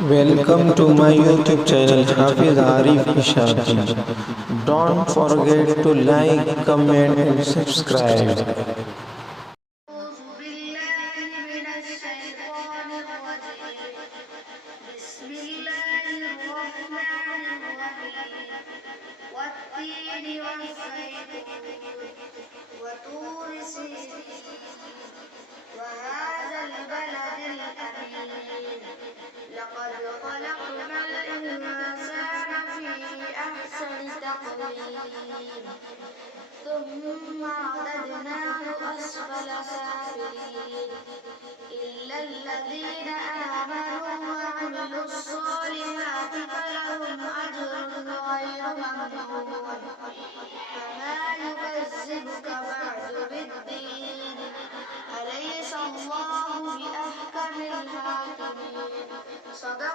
Welcome to my YouTube channel Hafiz Arif Ishaqi. Don't forget to like, comment and subscribe. أعوذ بالله من الشيطان الرجيم بسم الله الرحمن الرحيم والتين والزيتون وطور سينين وهذا البلد الأمين لقد خلقنا الإنسان في أحسن تقويم ثم رددناه أسفل سافلين إلا الذين آمنوا وعملوا الصالحات فلهم أجر غير ممنون فما يكذبك بعد بالدين أليس الله بأحكم الحاكمين صدق